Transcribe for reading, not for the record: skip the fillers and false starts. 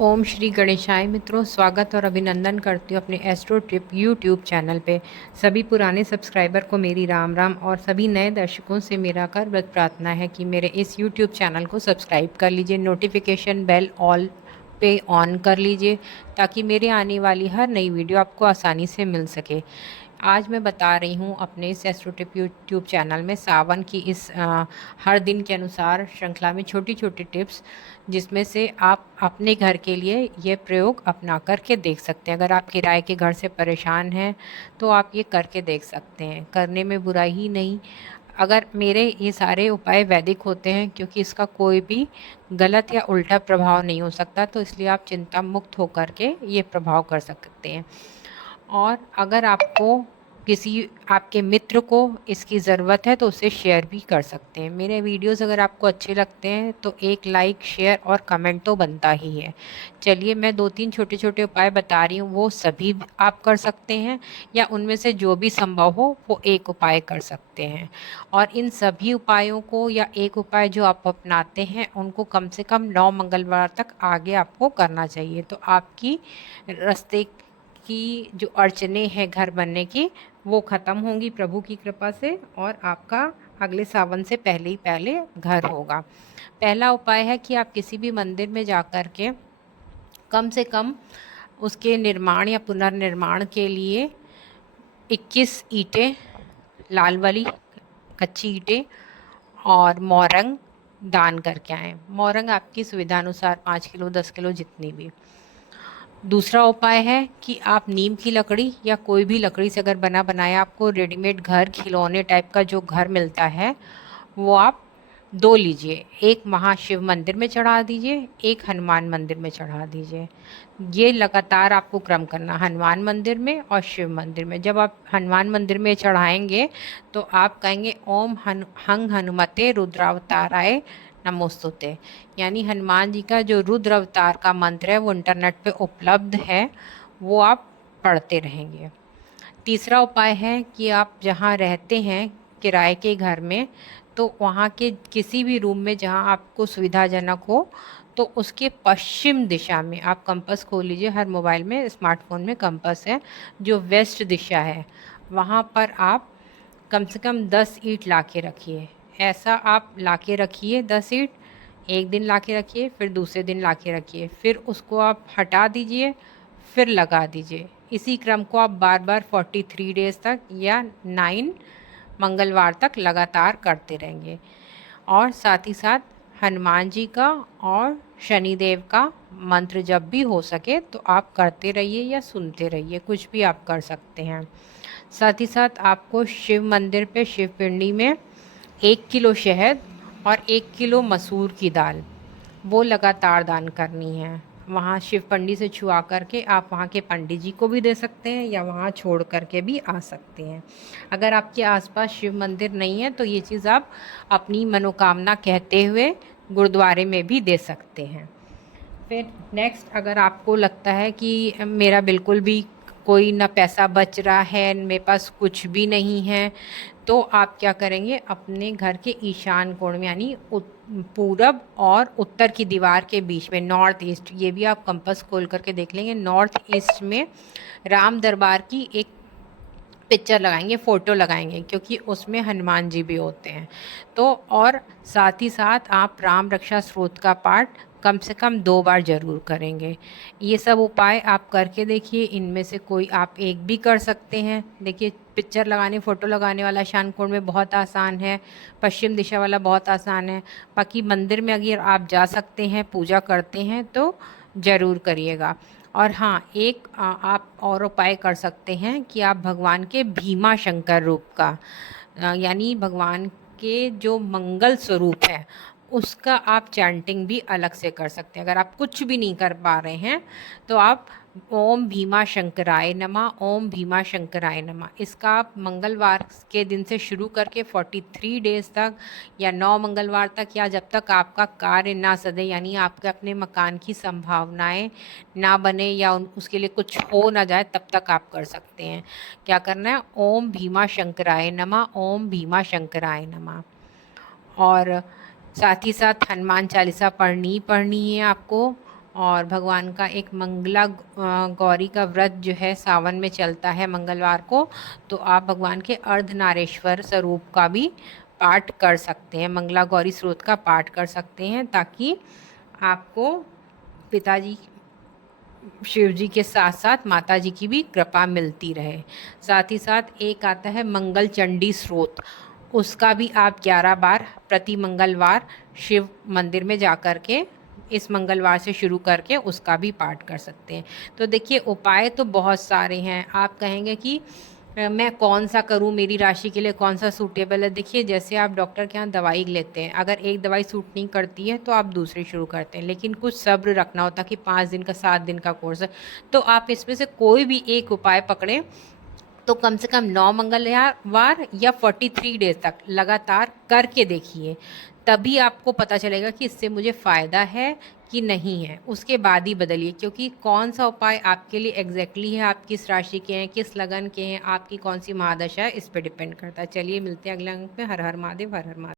ओम श्री गणेशाय मित्रों, स्वागत और अभिनंदन करती हूँ अपने एस्ट्रो ट्रिप यूट्यूब चैनल पे। सभी पुराने सब्सक्राइबर को मेरी राम राम और सभी नए दर्शकों से मेरा कर व्रत प्रार्थना है कि मेरे इस यूट्यूब चैनल को सब्सक्राइब कर लीजिए, नोटिफिकेशन बेल ऑल पे ऑन कर लीजिए ताकि मेरे आने वाली हर नई वीडियो आपको आसानी से मिल सके। आज मैं बता रही हूँ अपने इस एस्ट्रो टिप यूट्यूब चैनल में सावन की इस हर दिन के अनुसार श्रृंखला में छोटी छोटी टिप्स, जिसमें से आप अपने घर के लिए ये प्रयोग अपना करके देख सकते हैं। अगर आप किराए के घर से परेशान हैं तो आप ये करके देख सकते हैं, करने में बुराई ही नहीं। अगर मेरे ये सारे उपाय वैदिक होते हैं क्योंकि इसका कोई भी गलत या उल्टा प्रभाव नहीं हो सकता, तो इसलिए आप चिंता मुक्त होकर के ये प्रभाव कर सकते हैं। और अगर आपको किसी आपके मित्र को इसकी ज़रूरत है तो उसे शेयर भी कर सकते हैं। मेरे वीडियोस अगर आपको अच्छे लगते हैं तो एक लाइक, शेयर और कमेंट तो बनता ही है। चलिए, मैं 2-3 छोटे छोटे उपाय बता रही हूँ, वो सभी आप कर सकते हैं या उनमें से जो भी संभव हो वो एक उपाय कर सकते हैं। और इन सभी उपायों को या एक उपाय जो आप अपनाते हैं उनको कम से कम 9 मंगलवार तक आगे आपको करना चाहिए। तो आपकी रास्ते की जो अड़चने हैं घर बनने की, वो ख़त्म होंगी प्रभु की कृपा से, और आपका अगले सावन से पहले ही पहले घर होगा। पहला उपाय है कि आप किसी भी मंदिर में जाकर के कम से कम उसके निर्माण या पुनर्निर्माण के लिए 21 ईंटें, लाल वाली कच्ची ईंटें और मोरंग दान करके आएँ। मोरंग आपकी सुविधा अनुसार 5 किलो, 10 किलो, जितनी भी। दूसरा उपाय है कि आप नीम की लकड़ी या कोई भी लकड़ी से अगर बना बनाया आपको रेडीमेड घर खिलौने टाइप का जो घर मिलता है, वो आप 2 लीजिए। एक महाशिव मंदिर में चढ़ा दीजिए, एक हनुमान मंदिर में चढ़ा दीजिए। ये लगातार आपको क्रम करना, हनुमान मंदिर में और शिव मंदिर में। जब आप हनुमान मंदिर में चढ़ाएंगे तो आप कहेंगे ओम हंग हनुमते रुद्रावताराय नमोस्तुते, यानी हनुमान जी का जो रुद्र अवतार का मंत्र है वो इंटरनेट पे उपलब्ध है, वो आप पढ़ते रहेंगे। तीसरा उपाय है कि आप जहाँ रहते हैं किराए के घर में, तो वहाँ के किसी भी रूम में जहाँ आपको सुविधाजनक हो, तो उसके पश्चिम दिशा में आप कंपास खोल लीजिए। हर मोबाइल में, स्मार्टफोन में कंपास है। जो वेस्ट दिशा है वहाँ पर आप कम से कम 10 ईंट ला के रखिए। ऐसा आप ला के रखिए 10 ईंट, एक दिन ला के रखिए, फिर दूसरे दिन ला के रखिए, फिर उसको आप हटा दीजिए, फिर लगा दीजिए। इसी क्रम को आप बार बार 43 डेज़ तक या 9 मंगलवार तक लगातार करते रहेंगे। और साथ ही साथ हनुमान जी का और शनिदेव का मंत्र जब भी हो सके तो आप करते रहिए या सुनते रहिए, कुछ भी आप कर सकते हैं। साथ ही साथ आपको शिव मंदिर पे शिव पिंडी में 1 किलो शहद और 1 किलो मसूर की दाल, वो लगातार दान करनी है। वहाँ शिव पंडी से छुआ करके आप वहाँ के पंडित जी को भी दे सकते हैं या वहाँ छोड़ करके भी आ सकते हैं। अगर आपके आसपास शिव मंदिर नहीं है तो ये चीज़ आप अपनी मनोकामना कहते हुए गुरुद्वारे में भी दे सकते हैं। फिर नेक्स्ट, अगर आपको लगता है कि मेरा बिल्कुल भी कोई ना पैसा बच रहा है, मेरे पास कुछ भी नहीं है, तो आप क्या करेंगे, अपने घर के ईशान कोण में यानी पूरब और उत्तर की दीवार के बीच में, नॉर्थ ईस्ट, ये भी आप कंपास खोल करके देख लेंगे, नॉर्थ ईस्ट में राम दरबार की एक पिक्चर लगाएंगे, फ़ोटो लगाएंगे, क्योंकि उसमें हनुमान जी भी होते हैं। तो और साथ ही साथ आप राम रक्षा स्तोत्र का पाठ कम से कम 2 बार ज़रूर करेंगे। ये सब उपाय आप करके देखिए, इनमें से कोई आप एक भी कर सकते हैं। देखिए, पिक्चर लगाने, फ़ोटो लगाने वाला ईशान कोण में बहुत आसान है, पश्चिम दिशा वाला बहुत आसान है। बाकी मंदिर में अगर आप जा सकते हैं, पूजा करते हैं, तो ज़रूर करिएगा। और हाँ, एक आप और उपाय कर सकते हैं कि आप भगवान के भीमा शंकर रूप का, यानी भगवान के जो मंगल स्वरूप है उसका आप चैंटिंग भी अलग से कर सकते हैं। अगर आप कुछ भी नहीं कर पा रहे हैं तो आप ओम भीमा शंकराय नमः, ओम भीमा शंकराय नमः, इसका आप मंगलवार के दिन से शुरू करके 43 डेज़ तक या 9 मंगलवार तक, या जब तक आपका कार्य ना सधे, यानी आपके अपने मकान की संभावनाएं ना बने या उसके लिए कुछ हो ना जाए, तब तक आप कर सकते हैं। क्या करना है, ओम भीमा शंकराय नमः, ओम भीमा शंकराय नमः। और साथ ही साथ हनुमान चालीसा पढ़नी है आपको। और भगवान का एक मंगला गौरी का व्रत जो है सावन में चलता है मंगलवार को, तो आप भगवान के अर्धनारेश्वर स्वरूप का भी पाठ कर सकते हैं, मंगला गौरी स्रोत का पाठ कर सकते हैं, ताकि आपको पिताजी शिव जी के साथ साथ माता जी की भी कृपा मिलती रहे। साथ ही साथ एक आता है मंगल चंडी स्रोत, उसका भी आप 11 बार प्रति मंगलवार शिव मंदिर में जा कर के इस मंगलवार से शुरू करके उसका भी पाठ कर सकते हैं। तो देखिए उपाय तो बहुत सारे हैं। आप कहेंगे कि मैं कौन सा करूं, मेरी राशि के लिए कौन सा सूटेबल है। देखिए जैसे आप डॉक्टर के यहाँ दवाई लेते हैं, अगर एक दवाई सूट नहीं करती है तो आप दूसरी शुरू करते हैं, लेकिन कुछ सब्र रखना होता है कि 5 दिन का 7 दिन का कोर्स है। तो आप इसमें से कोई भी एक उपाय पकड़ें, तो कम से कम 9 मंगलवार या 43 डेज तक लगातार करके देखिए, तभी आपको पता चलेगा कि इससे मुझे फ़ायदा है कि नहीं है। उसके बाद ही बदलिए, क्योंकि कौन सा उपाय आपके लिए एग्जैक्टली है, आप किस राशि के हैं, किस लगन के हैं, आपकी कौन सी महादशा है, इस पर डिपेंड करता है। चलिए मिलते हैं अगले अंक में। हर हर महादेव, हर हर महादेव।